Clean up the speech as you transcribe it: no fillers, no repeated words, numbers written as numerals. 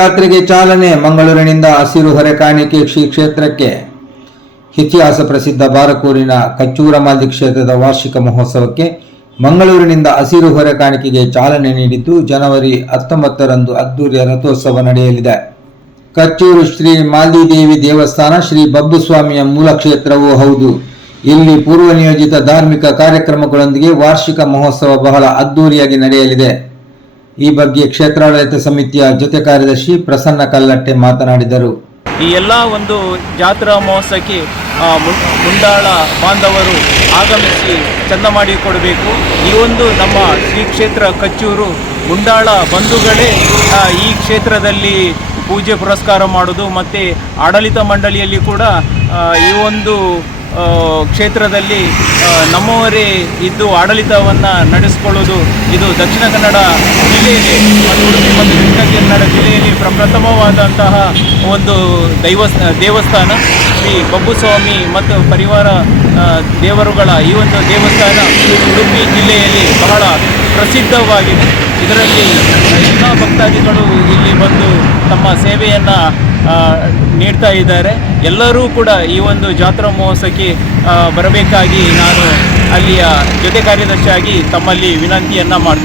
ಜಾತ್ರೆಗೆ ಚಾಲನೆ. ಮಂಗಳೂರಿನಿಂದ ಹಸಿರು ಹೊರೆಕಾಣಿಕೆ ಶ್ರೀ ಕ್ಷೇತ್ರಕ್ಕೆ. ಇತಿಹಾಸ ಪ್ರಸಿದ್ಧ ಬಾರಕೂರಿನ ಕಚ್ಚೂರಮಾಲ್ದಿ ಕ್ಷೇತ್ರದ ವಾರ್ಷಿಕ ಮಹೋತ್ಸವಕ್ಕೆ ಮಂಗಳೂರಿನಿಂದ ಹಸಿರು ಹೊರೆಕಾಣಿಕೆಗೆ ಚಾಲನೆ ನೀಡಿದ್ದು, ಜನವರಿ 19ರಂದು ಅದ್ದೂರಿಯ ರಥೋತ್ಸವ ನಡೆಯಲಿದೆ. ಕಚ್ಚೂರು ಶ್ರೀ ಮಾಲ್ದಿದೇವಿ ದೇವಸ್ಥಾನ ಶ್ರೀ ಬಬ್ಬುಸ್ವಾಮಿಯ ಮೂಲ ಕ್ಷೇತ್ರವೂ ಹೌದು. ಇಲ್ಲಿ ಪೂರ್ವ ನಿಯೋಜಿತ ಧಾರ್ಮಿಕ ಕಾರ್ಯಕ್ರಮಗಳೊಂದಿಗೆ ವಾರ್ಷಿಕ ಮಹೋತ್ಸವ ಬಹಳ ಅದ್ದೂರಿಯಾಗಿ ನಡೆಯಲಿದೆ. ಈ ಬಗ್ಗೆ ಕ್ಷೇತ್ರಾಡಳಿತ ಸಮಿತಿಯ ಜೊತೆ ಕಾರ್ಯದರ್ಶಿ ಪ್ರಸನ್ನ ಕಲ್ಲಟ್ಟೆ ಮಾತನಾಡಿದರು. ಈ ಎಲ್ಲ ಒಂದು ಜಾತ್ರಾ ಮಹೋತ್ಸವಕ್ಕೆ ಮುಂಡಾಳ ಬಾಂಧವರು ಆಗಮಿಸಿ ಚಂದ ಮಾಡಿಕೊಡಬೇಕು. ಈ ಒಂದು ನಮ್ಮ ಶ್ರೀ ಕ್ಷೇತ್ರ ಕಚ್ಚೂರು ಮುಂಡಾಳ ಬಂಧುಗಳೇ ಈ ಕ್ಷೇತ್ರದಲ್ಲಿ ಪೂಜೆ ಪುರಸ್ಕಾರ ಮಾಡೋದು ಮತ್ತು ಆಡಳಿತ ಮಂಡಳಿಯಲ್ಲಿ ಕೂಡ ಈ ಒಂದು ಕ್ಷೇತ್ರದಲ್ಲಿ ನಮ್ಮವರೇ ಇದ್ದು ಆಡಳಿತವನ್ನು ನಡೆಸಿಕೊಳ್ಳೋದು ಇದು ದಕ್ಷಿಣ ಕನ್ನಡ ಜಿಲ್ಲೆಯಲ್ಲಿ ಮತ್ತು ಉಡುಪಿ ಮತ್ತು ದಕ್ಷಿಣ ಕನ್ನಡ ಜಿಲ್ಲೆಯಲ್ಲಿ ಪ್ರಪ್ರಥಮವಾದಂತಹ ಒಂದು ದೇವಸ್ಥಾನ ಶ್ರೀ ಬಬ್ಬುಸ್ವಾಮಿ ಮತ್ತು ಪರಿವಾರ ದೇವರುಗಳ ಈ ಒಂದು ದೇವಸ್ಥಾನ ಉಡುಪಿ ಜಿಲ್ಲೆಯಲ್ಲಿ ಬಹಳ ಪ್ರಸಿದ್ಧವಾಗಿದೆ. ಇದರಲ್ಲಿ ಎಲ್ಲ ಭಕ್ತಾದಿಗಳು ಇಲ್ಲಿ ಬಂದು ತಮ್ಮ ಸೇವೆಯನ್ನು ನೀಡ್ತಾ ಇದ್ದಾರೆ. ಎಲ್ಲರೂ ಕೂಡ ಈ ಒಂದು ಜಾತ್ರಾ ಮಹೋತ್ಸವಕ್ಕೆ ಬರಬೇಕಾಗಿ ನಾನು ಅಲ್ಲಿಯ ಜೊತೆ ಕಾರ್ಯದರ್ಶಿಯಾಗಿ ತಮ್ಮಲ್ಲಿ ವಿನಂತಿಯನ್ನು ಮಾಡ್ತಾ ಇದ್ದೇನೆ.